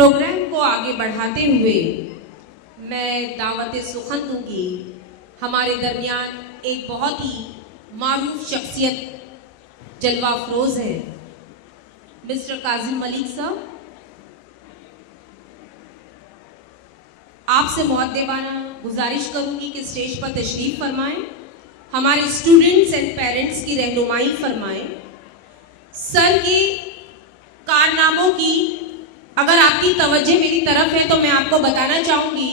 Programme को आगे बढ़ाते हुए मैं दावत सुखन दूंगी। हमारे दरमियान एक बहुत ही मारूफ शख्सियत जलवा अफरोज है, मिस्टर काजिम मलिक साहब। आपसे मुअद्दबाना गुजारिश करूंगी कि स्टेज पर तशरीफ फरमाएं, हमारे स्टूडेंट्स एंड पेरेंट्स की रहनुमाई फरमाएं। सर के कारनामों की अगर आपकी तवज्जो मेरी तरफ है तो मैं आपको बताना चाहूंगी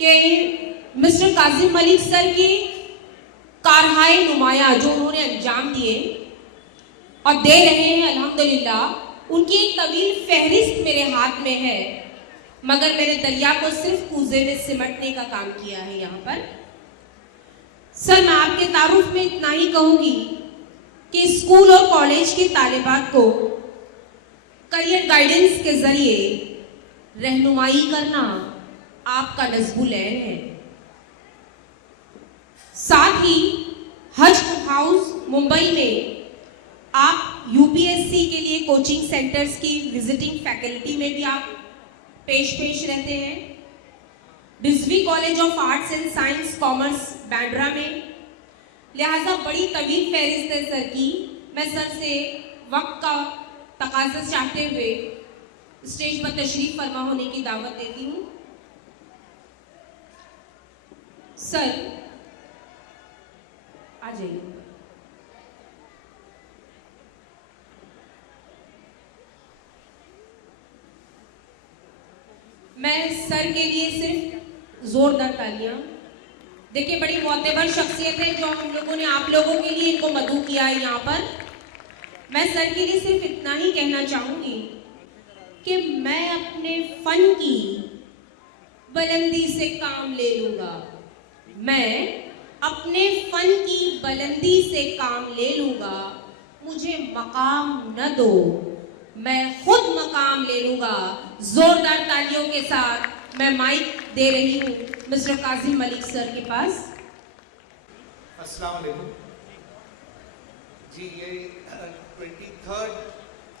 कि मिस्टर काजिम मलिक सर की कारहाय नुमाया जो उन्होंने अंजाम दिए और दे रहे हैं अल्हम्दुलिल्लाह, उनकी एक तवील फहरिस्त मेरे हाथ में है, मगर मैंने दरिया को सिर्फ कूजे में सिमटने का काम किया है। यहाँ पर सर मैं आपके तारुफ में इतना ही कहूंगी कि स्कूल और कॉलेज के तालिबात को करियर गाइडेंस के जरिए रहनुमाई करना आपका नज़्बुल ऐन है। साथ ही हज हाउस मुंबई में आप यूपीएससी के लिए कोचिंग सेंटर्स की विजिटिंग फैकल्टी में भी आप पेश रहते हैं। डिस्वी college of arts and science commerce Bandra में, लिहाजा बड़ी तवील फहरिस्त है सर की। मैं सर से वक्त का तकाज़ा चाहते हुए स्टेज पर तशरीफ फरमा होने की दावत देती हूँ। सर आ जाइए। मैं सर के लिए सिर्फ जोरदार तालियां। देखिए बड़ी मोतबर शख्सियत है जो हम लोगों ने आप लोगों के लिए इनको मदऊ किया है। यहाँ पर मैं सर के लिए सिर्फ इतना ही कहना चाहूंगी कि मैं अपने फन की बुलंदी से काम ले लूंगा। मैं अपने फन की बुलंदी से काम ले लूंगा। मुझे मकाम न दो, मैं खुद मकाम ले लूंगा। जोरदार तालियों के साथ मैं माइक दे रही हूँ मिस्टर काजिम मलिक सर के पास। अस्सलाम वालेकुम जी। ये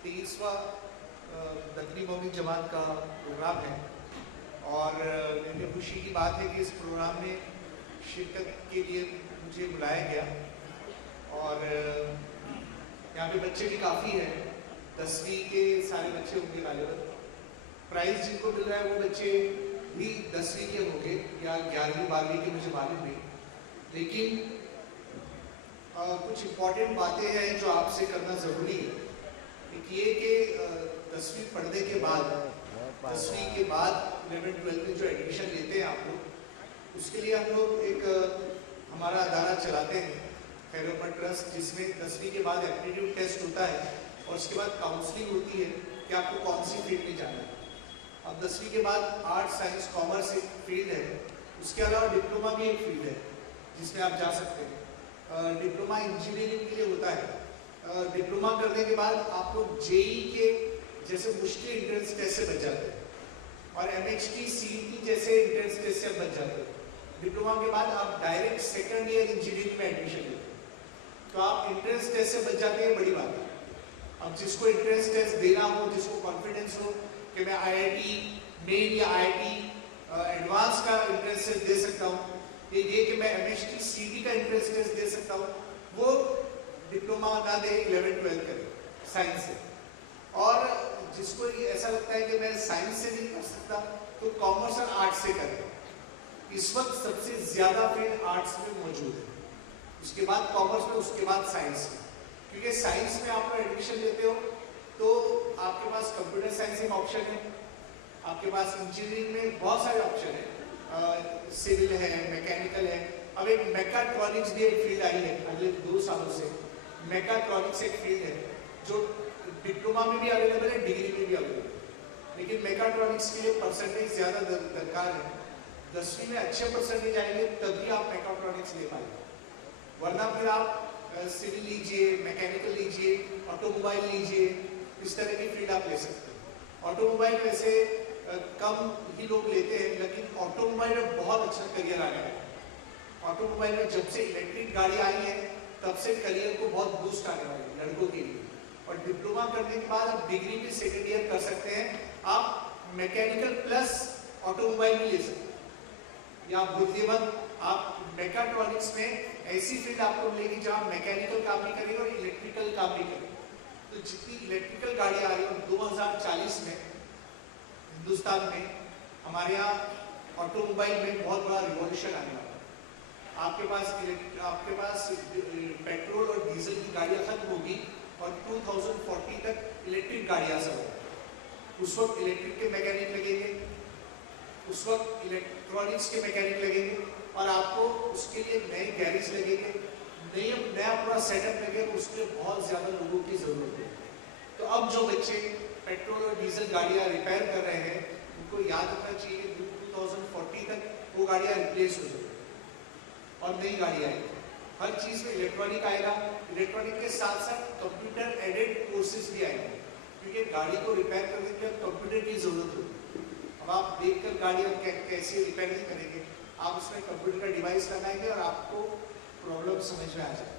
23वां दक्कनी मौलवी जमात का प्रोग्राम है और मेरी खुशी की बात है कि इस प्रोग्राम में शिरकत के लिए मुझे बुलाया गया और यहाँ पे बच्चे भी काफ़ी हैं। 10वीं के सारे बच्चे होंगे गालिबन। प्राइज़ जिनको मिल रहा है वो बच्चे भी 10वीं के होंगे या 11वीं 12वीं के, मुझे मालूम नहीं, लेकिन कुछ इम्पॉर्टेंट बातें हैं जो आपसे करना ज़रूरी है। एक ये कि 10वीं पढ़ने के बाद 10वीं के बाद 11-12 में जो एडमिशन लेते हैं आप लोग, उसके लिए हम लोग एक हमारा अदारा चलाते हैं खैर ट्रस्ट, जिसमें 10वीं के बाद एप्टीट्यूड टेस्ट होता है और उसके बाद काउंसलिंग होती है कि आपको कौन सी फील्ड में जाना है। अब 10वीं के बाद आर्ट्स साइंस कॉमर्स एक फील्ड है, उसके अलावा डिप्लोमा भी एक फील्ड है जिसमें आप जा सकते हैं। डिप्लोमा इंजीनियरिंग के लिए होता है। डिप्लोमा करने के बाद आप लोग जेई के जैसे मुश्किल एंट्रेंस टेस्ट से बच जाते हैं और एमएचटी सीईटी जैसे एंट्रेंस टेस्ट से बच जाते हैं। डिप्लोमा के बाद आप डायरेक्ट सेकंड ईयर इंजीनियरिंग में एडमिशन लेते हैं, तो आप एंट्रेंस टेस्ट से बच जाते हैं, बड़ी बात है। अब जिसको एंट्रेंस टेस्ट देना हो, जिसको कॉन्फिडेंस हो कि मैं आईआईटी मेन या आईआईटी एडवांस का एंट्रेंस टेस्ट दे सकता हूँ, ये कि मैं एमएचटी सीईटी का एंट्रेंस टेस्ट दे सकता हूँ, वो डिप्लोमा ना दे, 11-12 करे साइंस से। और जिसको ऐसा लगता है कि मैं साइंस से नहीं कर सकता तो कॉमर्स और आर्ट्स से करें। इस वक्त सबसे ज़्यादा फील्ड आर्ट्स में मौजूद है, उसके बाद कॉमर्स में, उसके बाद साइंस में। क्योंकि साइंस में आप लोग एडमिशन लेते हो तो आपके पास कंप्यूटर साइंस एक ऑप्शन है, आपके पास इंजीनियरिंग में बहुत सारे ऑप्शन है, सिविल है, मैकेनिकल है। अब एक मैकाट्रॉनिक्स भी एक फील्ड आई है अगले 2 सालों से। मैकाट्रॉनिक्स एक फील्ड है जो डिप्लोमा में भी अवेलेबल है, डिग्री में भी अवेलेबल है, लेकिन मैकाट्रॉनिक्स के लिए परसेंटेज ज़्यादा दरकार है। 10वीं में अच्छे परसेंटेज आएंगे तभी आप मैकाट्रॉनिक्स ले पाएंगे, वरना फिर आप सिविल लीजिए, मैकेनिकल लीजिए, ऑटोमोबाइल लीजिए, इस तरह की फील्ड आप ले सकते हैं। ऑटोमोबाइल वैसे कम ही लोग लेते हैं, लेकिन ऑटोमोबाइल में बहुत अच्छा करियर आ गया है। ऑटोमोबाइल में जब से इलेक्ट्रिक गाड़ी आई है तब से करियर को बहुत बूस्ट आने वाली है लड़कों के लिए। और डिप्लोमा करने के बाद आप डिग्री भी सेकेंड ईयर कर सकते हैं। आप मैकेनिकल प्लस ऑटोमोबाइल भी ले सकते हैं, या आप भूलिए मत, आप मैकाट्रॉनिक्स में ऐसी फील्ड आपको मिलेगी जहां मैकेनिकल काम भी करेंगे और इलेक्ट्रिकल काम भी करेंगे। तो जितनी इलेक्ट्रिकल गाड़ियां आ रही हैं 2040 में हिंदुस्तान में, हमारे यहाँ ऑटोमोबाइल में बहुत बड़ा रिवॉल्यूशन आने वाला है। आपके पास पेट्रोल और डीजल की गाड़ियां खत्म होगी और 2040 तक इलेक्ट्रिक गाड़ियां सब होंगी। उस वक्त इलेक्ट्रिक के मैकेनिक लगेंगे, उस वक्त इलेक्ट्रॉनिक्स के मैकेनिक लगेंगे और आपको उसके लिए नए गैरेज लगेंगे, नया पूरा सेटअप लगेगा। उसके लिए बहुत ज़्यादा लोगों की ज़रूरत है। तो अब जो बच्चे पेट्रोल और डीजल गाड़ियाँ रिपेयर कर रहे हैं उनको याद रखना चाहिए 2040 तक वो गाड़ियाँ रिप्लेस हो जाएगी और नई गाड़ी आएगी। हर चीज़ में इलेक्ट्रॉनिक आएगा। इलेक्ट्रॉनिक के साथ साथ कंप्यूटर एडेड कोर्सेज भी आएंगे, क्योंकि गाड़ी को रिपेयर करने के लिए कंप्यूटर की ज़रूरत होगी। अब आप देखकर गाड़ी कैसे रिपेयरिंग करेंगे, आप उसमें कंप्यूटर का डिवाइस लगाएंगे और आपको प्रॉब्लम समझ में आ जाए।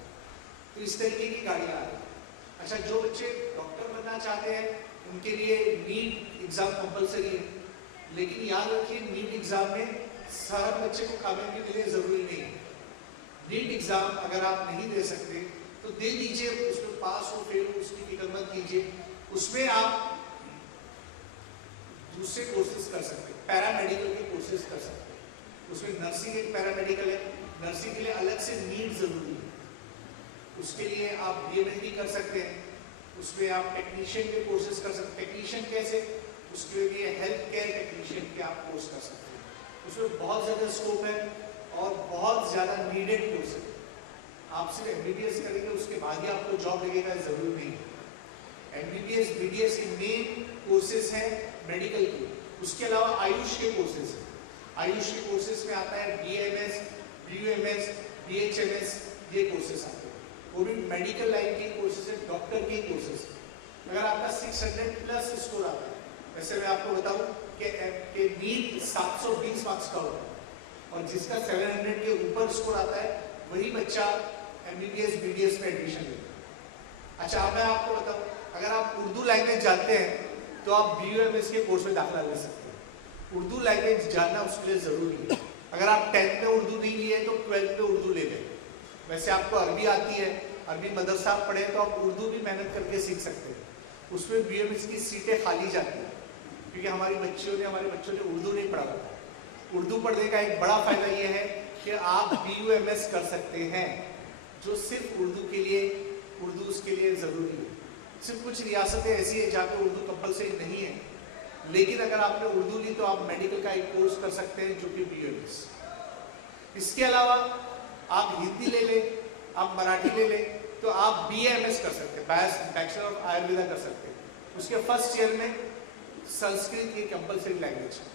तो इस तरीके की गाड़ियाँ आ रही। अच्छा, जो बच्चे डॉक्टर बनना चाहते हैं उनके लिए नीट एग्जाम कंपलसरी है, लेकिन याद रखिए नीट एग्जाम में हर बच्चे को कामयाबी मिले जरूरी नहीं है। नीट एग्जाम अगर आप नहीं दे सकते तो दे दीजिए, उसमें पास हो फेल हो उसकी फिक्र मत कीजिए। उसमें आप दूसरे कोर्सेज कर सकते हैं, पैरामेडिकल के कोर्सेज कर सकते हैं। उसमें नर्सिंग एक पैरामेडिकल है, नर्सिंग के लिए अलग से नीट जरूरी है, उसके लिए आप DMLT कर सकते हैं। उसमें आप टेक्नीशियन के कोर्सेज कर सकते हैं। टेक्नीशियन कैसे, उसके लिए हेल्थ केयर टेक्नीशियन के आप कोर्स कर सकते हैं। उसमें बहुत ज़्यादा स्कोप है और बहुत ज़्यादा नीडेड कोर्स है। आप सिर्फ MBBS करेंगे उसके बाद ही आपको जॉब लगेगा जरूरी नहीं है। MBBS BDS के मेन कोर्सेज हैं मेडिकल के। उसके अलावा आयुष के कोर्सेज हैं। आयुष के कोर्सेज में आता है BAMS, BUMS, BHMS, ये कोर्सेज आते हैं। वो भी मेडिकल लाइन के कोर्सेज है, डॉक्टर के कोर्सेज। अगर आपका 600 प्लस स्कोर आता है, वैसे मैं आपको बताऊं कि नीट 720 मार्क्स का होता है और जिसका 700 के ऊपर स्कोर आता है वही बच्चा MBBS BDS में एडमिशन लेता है। अच्छा, अब मैं आपको बताऊं, अगर आप उर्दू लैंग्वेज जानते हैं तो आप BUMS के कोर्स में दाखिला ले सकते हैं। उर्दू लैंग्वेज जानना उसके लिए ज़रूरी है। अगर आप 10th में उर्दू नहीं लिए तो 12th में उर्दू ले लें। वैसे आपको अरबी आती है, अरबी मदरसा पढ़े तो आप उर्दू भी मेहनत करके सीख सकते हैं। उसमें BUMS की सीटें खाली जाती हैं क्योंकि हमारे बच्चों ने उर्दू नहीं पढ़ा होता। उर्दू पढ़ने का एक बड़ा फ़ायदा ये है कि आप BUMS कर सकते हैं, जो सिर्फ उर्दू के लिए, उर्दू उसके लिए ज़रूरी है। सिर्फ कुछ रियासतें ऐसी है जहाँ पे उर्दू कंपलसरी नहीं है, लेकिन अगर आपने उर्दू ली तो आप मेडिकल का एक कोर्स कर सकते हैं जो कि BUMS। इसके अलावा आप हिंदी ले लें, आप मराठी ले लें तो आप BAMS कर सकते हैं, बैचलर ऑफ आयुर्वेदा कर सकते हैं। उसके फर्स्ट ईयर में संस्कृत एक कंपलसरी लैंग्वेज है।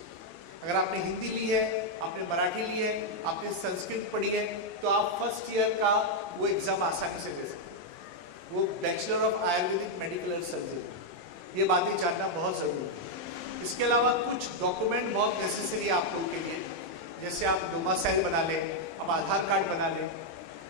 अगर आपने हिंदी ली है, आपने मराठी ली है, आपने संस्कृत पढ़ी है तो आप फर्स्ट ईयर का वो एग्ज़ाम आसानी से दे सकते हैं। वो bachelor of Ayurvedic medical surgery. ये बातें जानना बहुत ज़रूरी है। इसके अलावा कुछ डॉक्यूमेंट बहुत नेसेसरी है आप लोगों के लिए, जैसे आप डोमासाइल बना लें, आप आधार कार्ड बना लें।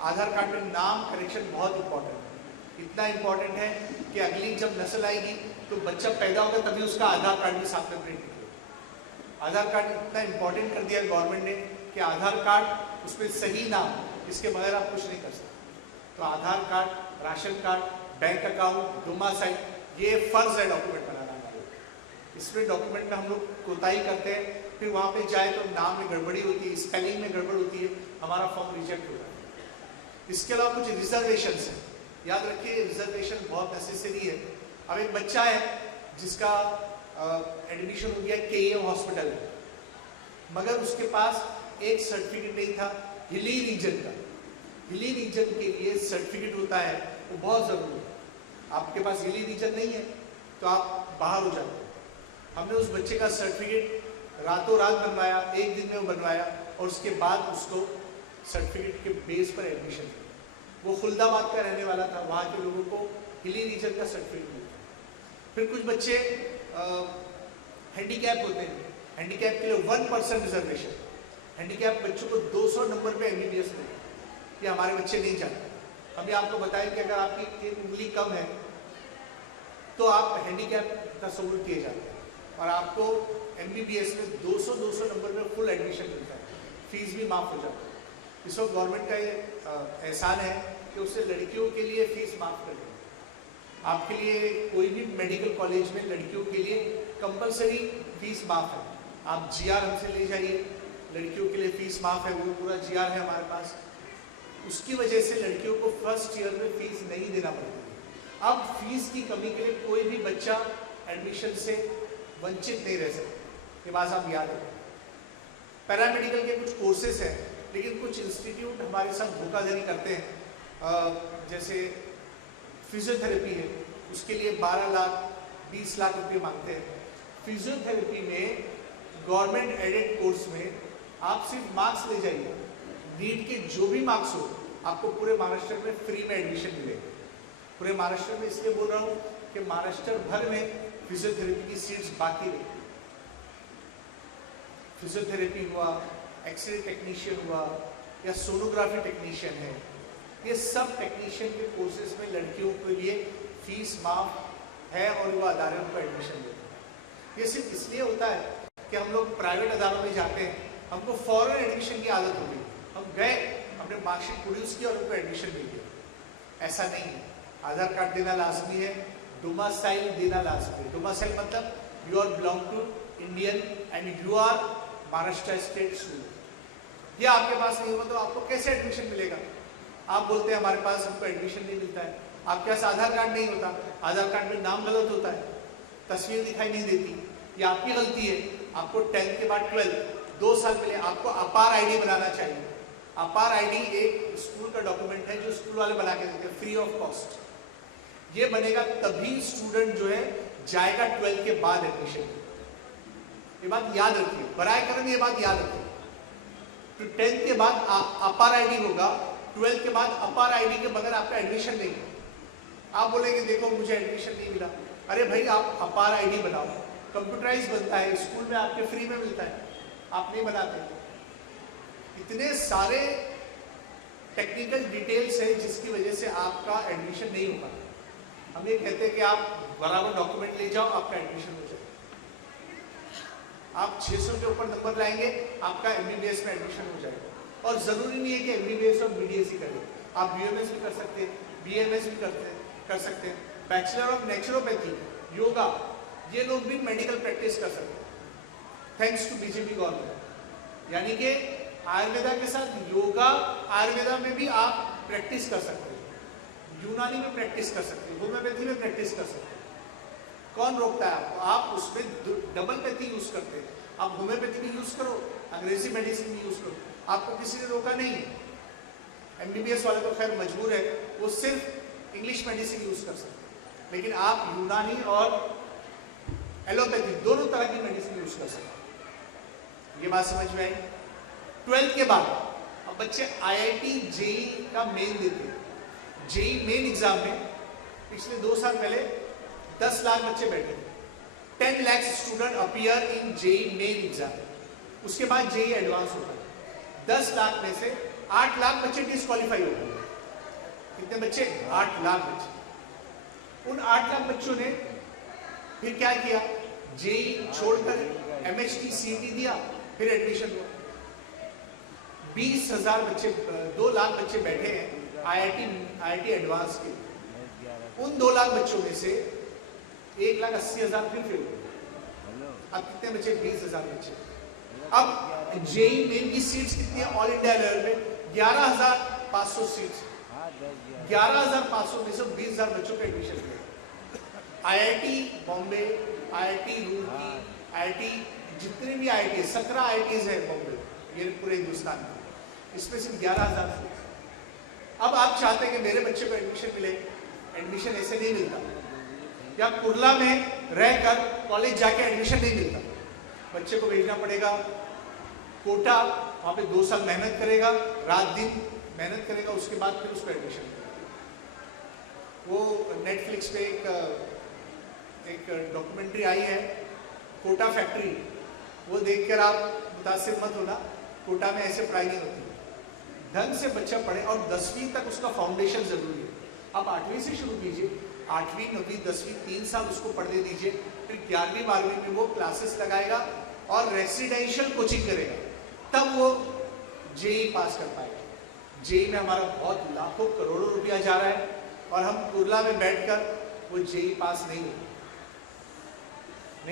आधार कार्ड में नाम करेक्शन बहुत इंपॉर्टेंट है। इतना इंपॉर्टेंट है कि अगली जब नस्ल आएगी तो बच्चा पैदा होगा तभी उसका आधार कार्ड भी साथ में प्रिंट किया। आधार कार्ड इतना इंपॉर्टेंट कर दिया गवर्नमेंट ने कि आधार कार्ड उसमें सही नाम, इसके बगैर आप कुछ नहीं कर सकते। तो Aadhaar card, ration card, bank account, domicile, ये फर्ज है डॉक्यूमेंट बनाना हमारे। इसमें डॉक्यूमेंट में हम लोग कोताही करते हैं, फिर वहाँ पे जाए तो नाम में गड़बड़ी होती है, स्पेलिंग में गड़बड़ होती है, हमारा फॉर्म रिजेक्ट होता है। इसके अलावा कुछ रिजर्वेशन है, याद रखिए रिजर्वेशन बहुत नेसेसरी है। अब एक बच्चा है जिसका एडमिशन हो गया KEM हॉस्पिटल में, मगर उसके पास एक सर्टिफिकेट नहीं था हिली रीजन का। हिली रीजन के लिए सर्टिफिकेट होता है, वो बहुत ज़रूरी है। आपके पास हिली रीजन नहीं है तो आप बाहर हो जाते हैं। हमने उस बच्चे का सर्टिफिकेट रातों रात बनवाया, एक दिन में वो बनवाया और उसके बाद उसको सर्टिफिकेट के बेस पर एडमिशन किया। वो खुलदाबाद का रहने वाला था, वहाँ के लोगों को हिली रीजन का सर्टिफिकेट मिलता। फिर कुछ बच्चे हैंडीकैप होते हैं, हैंडीकैप के लिए 1% रिजर्वेशन। हैंडीकैप बच्चों को 200 नंबर पे MBBS मिले, ये हमारे बच्चे नहीं जानते। अभी आपको बताएं कि अगर आपकी एक उंगली कम है तो आप हैंडीकैप का सबूत किए जाते हैं और आपको MBBS में 200 नंबर में फुल एडमिशन मिलता है, फीस भी माफ़ हो जाती है। इस वक्त गवर्नमेंट का ये एहसान है कि उससे लड़कियों के लिए फीस माफ़ कर दी। आपके लिए कोई भी मेडिकल कॉलेज में लड़कियों के लिए कंपलसरी फीस माफ़ है। आप GR हमसे ले जाइए, लड़कियों के लिए फीस माफ़ है, वो पूरा GR है हमारे पास। उसकी वजह से लड़कियों को फर्स्ट ईयर में फीस नहीं देना पड़ती है। अब फीस की कमी के लिए कोई भी बच्चा एडमिशन से वंचित नहीं रह सकता, ये बात आप याद रखें। पैरामेडिकल के कुछ कोर्सेज हैं, लेकिन कुछ इंस्टीट्यूट हमारे साथ धोखाधड़ी करते हैं। जैसे फिजियोथेरेपी है, उसके लिए 12 लाख 20 लाख रुपये मांगते हैं। फिजियोथेरेपी में गवर्नमेंट एडेड कोर्स में आप सिर्फ मार्क्स ले जाइए, नीट के जो भी मार्क्स हो, आपको पूरे महाराष्ट्र में फ्री में एडमिशन मिलेगा। पूरे महाराष्ट्र में इसलिए बोल रहा हूँ कि महाराष्ट्र भर में फिजियोथेरेपी की सीट्स बाकी रही। फिजियोथेरेपी हुआ, एक्सरे टेक्नीशियन हुआ या सोनोग्राफी टेक्नीशियन है, ये सब टेक्नीशियन के कोर्सेज में लड़कियों के लिए फीस माफ है और वो अदारों को एडमिशन देते हैं। ये सिर्फ इसलिए होता है कि हम लोग प्राइवेट अदारों में जाते हैं, हमको फॉरेन एडमिशन की आदत हो गई, हम गए, अपने मार्कशीट प्रोड्यूस किया और उनको एडमिशन मिल गया। ऐसा नहीं है, आधार कार्ड देना लाजमी है, डोमासाइल देना लाजमी है। डोमासाइल मतलब you are belong to Indian and you are Maharashtra state student. ये आपके पास नहीं होगा तो आपको कैसे एडमिशन मिलेगा? आप बोलते हैं हमारे पास हमको एडमिशन नहीं मिलता है, आपके पास आधार कार्ड नहीं होता, आधार कार्ड में नाम गलत होता है, तस्वीर दिखाई नहीं देती, ये आपकी गलती है। आपको 10th के बाद 12th 2 साल पहले आपको अपार आईडी बनाना चाहिए। अपार आईडी एक स्कूल का डॉक्यूमेंट है जो स्कूल वाले बना के देते हैं फ्री ऑफ कॉस्ट। ये बनेगा तभी स्टूडेंट जो है जाएगा 12th के बाद एडमिशन। ये बात याद रखिए, बराए करम ये बात याद रखिए। तो 10th के बाद अपार आईडी होगा, 12th के बाद अपार आईडी के बगैर आपका एडमिशन नहीं। आप बोलेंगे देखो मुझे एडमिशन नहीं मिला, अरे भाई आप अपार आईडी बनाओ, कंप्यूटराइज बनता है, स्कूल में आपके फ्री में मिलता है, आप नहीं बनाते। इतने सारे टेक्निकल डिटेल्स है जिसकी वजह से आपका एडमिशन नहीं होगा। हम ये कहते हैं कि आप बराबर डॉक्यूमेंट ले जाओ, आपका एडमिशन हो जाए। आप 600 के ऊपर नंबर लाएंगे, आपका MBBS में एडमिशन हो जाएगा। और जरूरी नहीं है कि MBBS और BDS ही करें, आप BMS भी कर सकते हैं, BMS भी कर सकते हैं, बैचलर ऑफ नेचुरोपैथी, योगा, ये लोग भी मेडिकल प्रैक्टिस कर सकते हैं थैंक्स टू BJP गवर्नमेंट। यानी कि आयुर्वेदा के साथ योगा, आयुर्वेदा में भी आप प्रैक्टिस कर सकते हैं, यूनानी में प्रैक्टिस कर सकते हैं, होम्योपैथी में प्रैक्टिस कर सकते हैं। कौन रोकता है आपको? आप उसमें डबल पैथी यूज करते हैं, आप होम्योपैथी भी यूज करो, अंग्रेजी मेडिसिन भी यूज करो, आपको किसी ने रोका नहीं। MBBS वाले तो खैर मजबूर है, वो सिर्फ इंग्लिश मेडिसिन यूज कर सकते हैं, लेकिन आप यूनानी और एलोपैथी दोनों तरह की मेडिसिन यूज कर सकते हैं। ये बात समझ में आई? 12th के बाद अब बच्चे IIT JEE का मेन देते हैं। JEE मेन एग्जाम में पिछले 2 साल पहले 10 लाख बच्चे बैठे थे। 10 lakh student appear in JEE main exam. उसके बाद JEE एडवांस होता है। 10 लाख में से 8 लाख बच्चे डिस्क्वालीफाई हो गए। कितने बच्चे? 8 लाख बच्चे। उन 8 लाख बच्चों ने फिर क्या किया? JEE छोड़कर MHT CET दिया, फिर एडमिशन हुआ। 20,000 बच्चे, 2 लाख बच्चे बैठे हैं IIT एडवांस के। उन 2 लाख बच्चों में से 1,80,000 फिर फेल हुए। अब कितने बच्चे? 20,000 बच्चे। अब JEE मेन की सीट्स कितनी है ऑल इंडिया लेवल में? 11,500 सीट्स। 11,500 में से 20,000 बच्चों का एडमिशन हुआ। IIT Bombay, IIT Roorkee, IIT जितने भी IIT 17 IITs है बॉम्बे, ये पूरे हिंदुस्तान में, इसमें सिर्फ 11,000 सीट्स। अब आप चाहते हैं कि मेरे बच्चे को एडमिशन मिले, एडमिशन ऐसे नहीं मिलता। या कुर्ला में रहकर कॉलेज जाके एडमिशन नहीं मिलता, बच्चे को भेजना पड़ेगा कोटा, वहाँ पे 2 साल मेहनत करेगा, रात दिन मेहनत करेगा, उसके बाद फिर उसको एडमिशन मिलेगा। वो नेटफ्लिक्स पे एक डॉक्यूमेंट्री आई है, कोटा फैक्ट्री, वो देखकर आप मुतासिर मत होना, कोटा में ऐसे पढ़ाई नहीं होती। ढंग से बच्चा पढ़े और 10वीं तक उसका फाउंडेशन जरूरी है। आप 8वीं से शुरू कीजिए, 8वीं 9वीं 10वीं 3 साल उसको पढ़ने दीजिए, फिर 11वीं 12वीं में वो क्लासेस लगाएगा और रेसिडेंशियल कोचिंग करेगा, तब वो जेई पास कर पाएगा। जेई में हमारा बहुत लाखों करोड़ों रुपया जा रहा है और हम कुर्ला में बैठकर वो जेई पास नहीं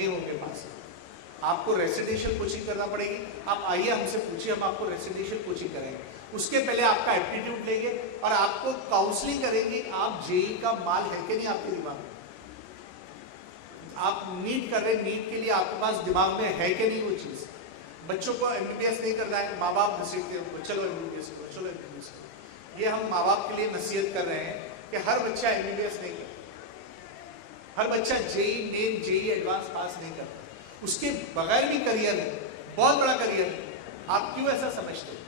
होंगे पास। आपको रेसिडेंशियल कोचिंग करना पड़ेगी। आप आइए हमसे पूछिए, हम आपको रेसिडेंशियल कोचिंग करेंगे। उसके पहले आपका एप्टीट्यूड लेंगे और आपको काउंसलिंग करेंगे। आप जेई का माल है कि नहीं आपके दिमाग में? आप नीट कर रहे हैं, नीट के लिए आपके पास दिमाग में है कि नहीं वो चीज़? बच्चों को एमबीबीएस नहीं करना है, माँ बाप घसीटते हैं, चलो एमबीबीएस करो, चलो एमबीबीएस करो। ये हम माँ बाप के लिए नसीहत कर रहे हैं कि हर बच्चा एमबीबीएस नहीं करता, हर बच्चा जेई मेन जेई एडवांस पास नहीं करता। उसके बगैर भी करियर है, बहुत बड़ा करियर है। आप क्यों ऐसा समझते हैं?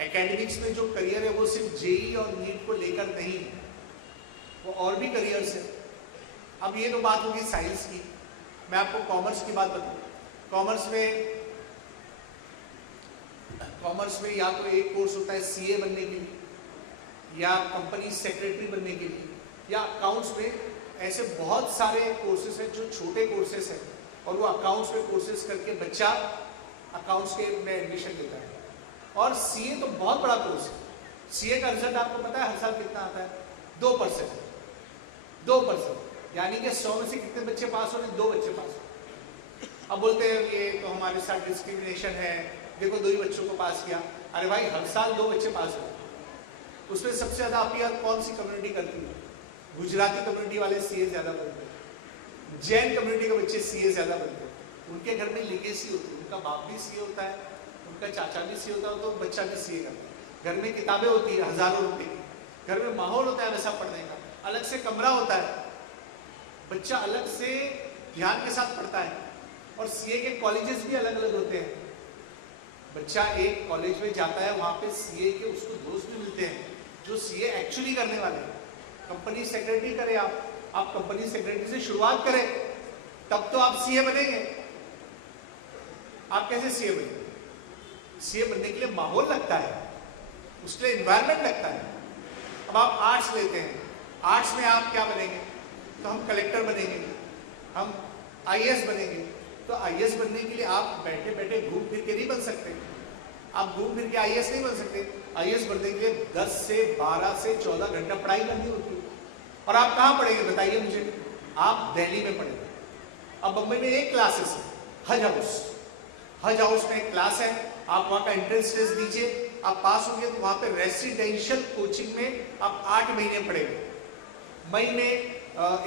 एकेडमिक्स में जो करियर है वो सिर्फ जेई और नीट को लेकर नहीं है, वो और भी करियर्स है। अब ये तो बात होगी साइंस की। मैं आपको कॉमर्स की बात बताऊं। कॉमर्स में या तो एक कोर्स होता है सीए बनने के लिए, या कंपनी सेक्रेटरी बनने के लिए, या अकाउंट्स में ऐसे बहुत सारे कोर्सेज हैं जो छोटे कोर्सेज हैं, और वो अकाउंट्स में कोर्सेज करके बच्चा अकाउंट्स के में एडमिशन लेता है। और सीए तो बहुत बड़ा कोर्स है। सीए का रिजल्ट आपको पता है हर साल कितना आता है? 2%। 2%, यानी कि 100 में से कितने बच्चे पास हो रहे हैं? 2 बच्चे पास हो। अब बोलते हैं ये तो हमारे साथ डिस्क्रिमिनेशन है, देखो 2 ही बच्चों को पास किया। अरे भाई, हर साल 2 बच्चे पास हो, उसमें सबसे ज्यादा अपीयर कौन सी कम्युनिटी करती है? गुजराती कम्युनिटी वाले सीए ज्यादा बनते हैं, जैन कम्युनिटी के बच्चे सीए ज्यादा बनते हैं। उनके घर में लीगेसी होती है, उनका बाप भी सीए होता है, उनका चाचा भी सीए होता है, तो बच्चा भी सीए करता है। घर में किताबें होती है हजारों रुपए की, घर में माहौल होता है वैसा पढ़ने का, अलग से कमरा होता है, बच्चा अलग से ध्यान के साथ पढ़ता है। और सीए के कॉलेजेस भी अलग अलग होते हैं। बच्चा एक कॉलेज में जाता है, वहां पे सीए के उसको दोस्त भी मिलते हैं जो सीए एक्चुअली करने वाले हैं। कंपनी सेक्रेटरी करें आप कंपनी सेक्रेटरी से शुरुआत करें, तब तो आप सीए बनेंगे। आप कैसे सीए बनेंगे? सीए बनने के लिए माहौल लगता है, उसके लिए एनवायरनमेंट लगता है। अब आप आर्ट्स लेते हैं, आर्ट्स में आप क्या बनेंगे? तो हम कलेक्टर बनेंगे, हम आईएएस बनेंगे। तो आईएएस बनने के लिए आप बैठे बैठे घूम फिर के नहीं बन सकते। आप घूम फिर के आईएएस नहीं बन सकते। आईएएस बनने के लिए 10 से 12 से 14 घंटा पढ़ाई करनी होती है। और आप कहाँ पढ़ेंगे बताइए मुझे? आप दिल्ली में पढ़ेंगे। अब बम्बई में एक क्लासेस है, हज हाउस में एक क्लास है। आप वहाँ का एंट्रेंस टेस्ट दीजिए, आप पास होंगे तो वहाँ पे रेसिडेंशियल कोचिंग में आप 8 महीने पढ़ेंगे। मई में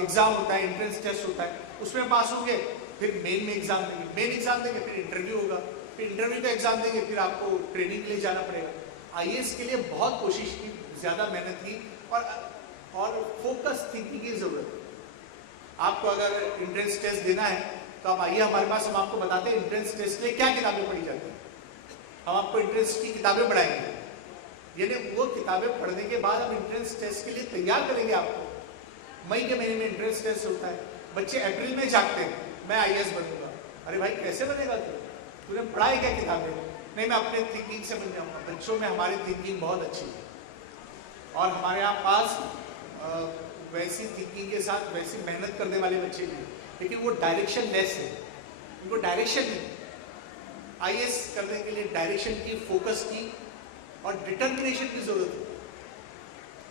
एग्जाम होता है, एंट्रेंस टेस्ट होता है, उसमें पास होंगे, फिर मेन में एग्जाम देंगे, मेन एग्जाम देंगे, फिर इंटरव्यू होगा, फिर इंटरव्यू का एग्जाम देंगे, फिर आपको ट्रेनिंग के लिए जाना पड़ेगा। आईएएस के लिए बहुत कोशिश की, ज्यादा मेहनत की और फोकस थिंकिंग की जरूरत है। आपको अगर एंट्रेंस टेस्ट देना है तो आप आइए हमारे पास, हम आपको बताते हैं एंट्रेंस टेस्ट के लिए क्या किताबें पढ़ी जाती हैं। हम आपको एंट्रेंस की किताबें पढ़ाएंगे, यानी वो किताबें पढ़ने के बाद हम एंट्रेंस टेस्ट के लिए तैयार करेंगे आपको। मई के महीने में एंट्रेंस टेस्ट होता है, बच्चे अप्रैल में जागते हैं मैं आईएएस बनूंगा। अरे भाई, कैसे बनेगा तूने पढ़ाई क्या किताबें? नहीं, मैं अपने थिंकिंग से बन जाऊंगा। बच्चों में हमारी थिंकिंग बहुत अच्छी है और हमारे यहाँ पास वैसी थिंकिंग के साथ वैसी मेहनत करने वाले बच्चे भी, लेकिन वो डायरेक्शन लेस है, उनको डायरेक्शन नहीं। आईएएस करने के लिए डायरेक्शन की, फोकस की और डिटर्मिनेशन की जरूरत है।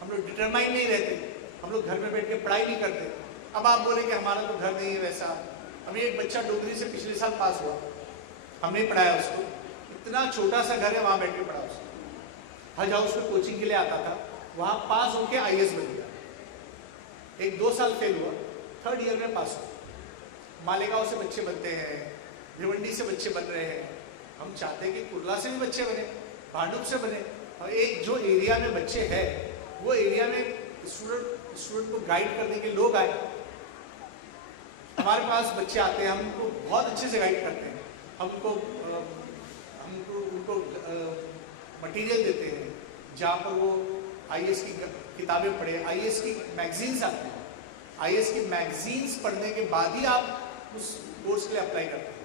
हम लोग डिटरमाइन नहीं रहते, हम लोग घर में बैठ के पढ़ाई नहीं करते। अब आप बोले कि हमारा तो घर नहीं है वैसा। अभी एक बच्चा डोगरी से पिछले साल पास हुआ, हमने पढ़ाया उसको, इतना छोटा सा घर है, वहां बैठ के पढ़ा उसको। हज हाउस में कोचिंग के लिए आता था, वहां पास होके आईएएस बन गया। एक 2 साल फेल हुआ, 3rd ईयर में पास हुआ। मालेगांव से बच्चे बनते हैं, भिवंडी से बच्चे बन रहे हैं। हम चाहते हैं कि कुर्ला से भी बच्चे बने, भांडुप से बने, और एक जो एरिया में बच्चे हैं वो एरिया में स्टूडेंट को गाइड करने के लोग आए। हमारे पास बच्चे आते हैं, हम उनको बहुत अच्छे से गाइड करते हैं, हम उनको मटेरियल देते हैं जहाँ पर वो आईएएस की किताबें पढ़े। आईएएस की मैगजीन्स आती हैं, आईएएस की मैगजीन्स पढ़ने के बाद ही आप उस कोर्स के लिए अप्लाई करते हैं।